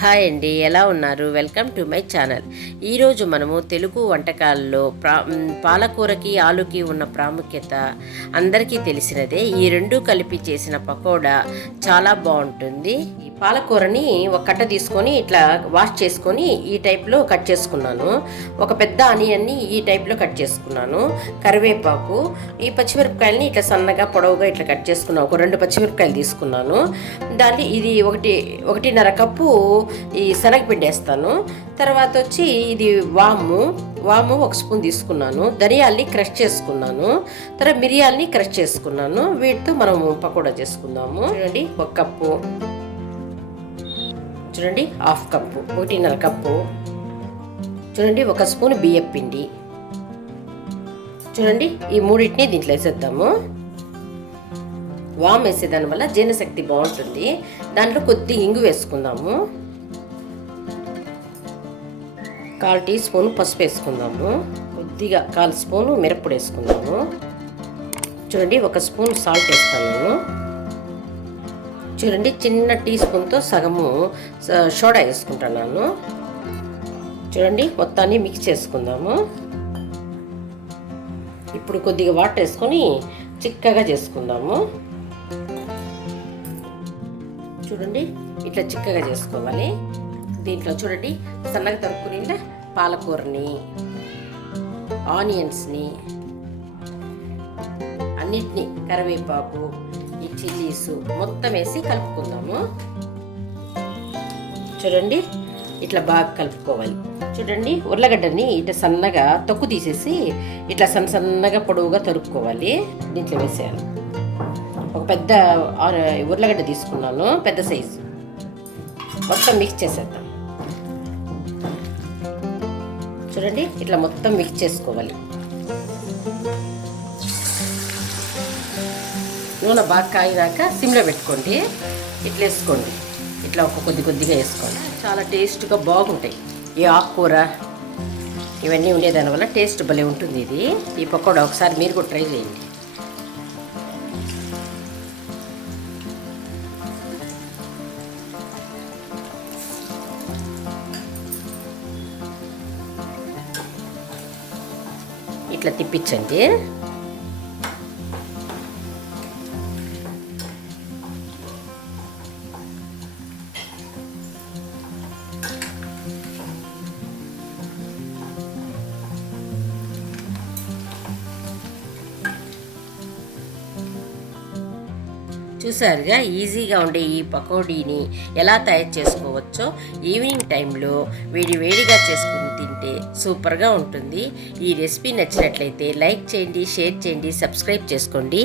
Hi అండి, ఎలా ఉన్నారు? Welcome to my channel. ఈరోజు మనము తెలుగు వంటకాల్లో పాలకూరకి ఆలుకి ఉన్న ప్రాముఖ్యత అందరికీ తెలిసినదే. ఈ రెండు కలిపి చేసిన పకోడా చాలా బాగుంటుంది. ఈ పాలకూరని ఒక కట్ట తీసుకొని ఇట్లా వాష్ చేసుకొని ఈ టైప్లో కట్ చేసుకున్నాను. ఒక పెద్ద ఆనియన్ని ఈ టైప్లో కట్ చేసుకున్నాను. కరివేపాకు, ఈ పచ్చిమిరపకాయలని ఇట్లా సన్నగా పొడవుగా ఇట్లా కట్ చేసుకున్నాను. ఒక 2 పచ్చిమిరపకాయలు తీసుకున్నాను. దాన్ని ఇది 1.5 కప్పు ఈ శనగపిండి వేస్తాను. తర్వాత వచ్చి ఇది వాము 1 స్పూన్ తీసుకున్నాను. ధనియాల్ని క్రష్ చేసుకున్నాను. తర్వాత మిరియాల్ని క్రష్ చేసుకున్నాను. వీటితో మనము పకోడా చేసుకుందాము. చూడండి, 1 కప్పు, చూడండి 1/2 కప్పు, 1.5 కప్పు, చూడండి 1 స్పూన్ బియ్యం పిండి. చూడండి, ఈ మూడింటిని దీంట్లో వేసేద్దాము. వామ్ వేసేదాని వల్ల జీర్ణశక్తి బాగుంటుంది. దాంట్లో కొద్ది ఇంగు వేసుకుందాము. 1/4 టీ స్పూన్ పసుపు వేసుకుందాము. కొద్దిగా 1/4 స్పూను మిరప్పొడి వేసుకుందాము. చూడండి, 1 స్పూన్ సాల్ట్ వేస్తాను. చూడండి, చిన్న టీ స్పూన్తో సగము సోడా వేసుకుంటున్నాను. చూడండి, మొత్తాన్ని మిక్స్ చేసుకుందాము. ఇప్పుడు కొద్దిగా వాటర్ వేసుకొని చిక్కగా చేసుకుందాము. చూడండి, ఇట్లా చిక్కగా చేసుకోవాలి. దీంట్లో చూడండి, సన్నగా తరుక్కుని పాలకూరని, ఆనియన్స్ని అన్నిటినీ, కరివేపాకు, ఈ చిల్లీస్ మొత్తం వేసి కలుపుకుందాము. చూడండి, ఇట్లా బాగా కలుపుకోవాలి. చూడండి, ఉర్లగడ్డని ఇట్లా సన్నగా తొక్కు తీసేసి ఇట్లా సన్నగా పొడవుగా తరుక్కోవాలి. దీంట్లో వేసేయాలి. ఒక పెద్ద ఉర్లగడ్డ తీసుకున్నాను, పెద్ద సైజు. మొత్తం మిక్స్ చేసేద్దాం. చూడండి, ఇట్లా మొత్తం మిక్స్ చేసుకోవాలి. నూనె బాగా కాగినాక సిమ్లో పెట్టుకోండి. ఇట్లా వేసుకోండి. ఇట్లా కొద్దిగా వేసుకోండి. చాలా టేస్ట్గా బాగుంటాయి. ఈ ఆకుకూర ఇవన్నీ ఉండేదానివల్ల టేస్ట్ భలే ఉంటుంది. ఇది ఈ పకోడా ఒకసారి మీరు కూడా ట్రై చేయండి. ఇట్లా తిప్పించండి. చూసారుగా, ఈజీగా ఉండే ఈ పకోడీని ఎలా తయారు చేసుకోవచ్చో. ఈవినింగ్ టైంలో వేడిగా చేసుకుని తింటే సూపర్గా ఉంటుంది. ఈ రెసిపీ నచ్చినట్లయితే లైక్ చేయండి, షేర్ చేయండి, సబ్స్క్రైబ్ చేసుకోండి.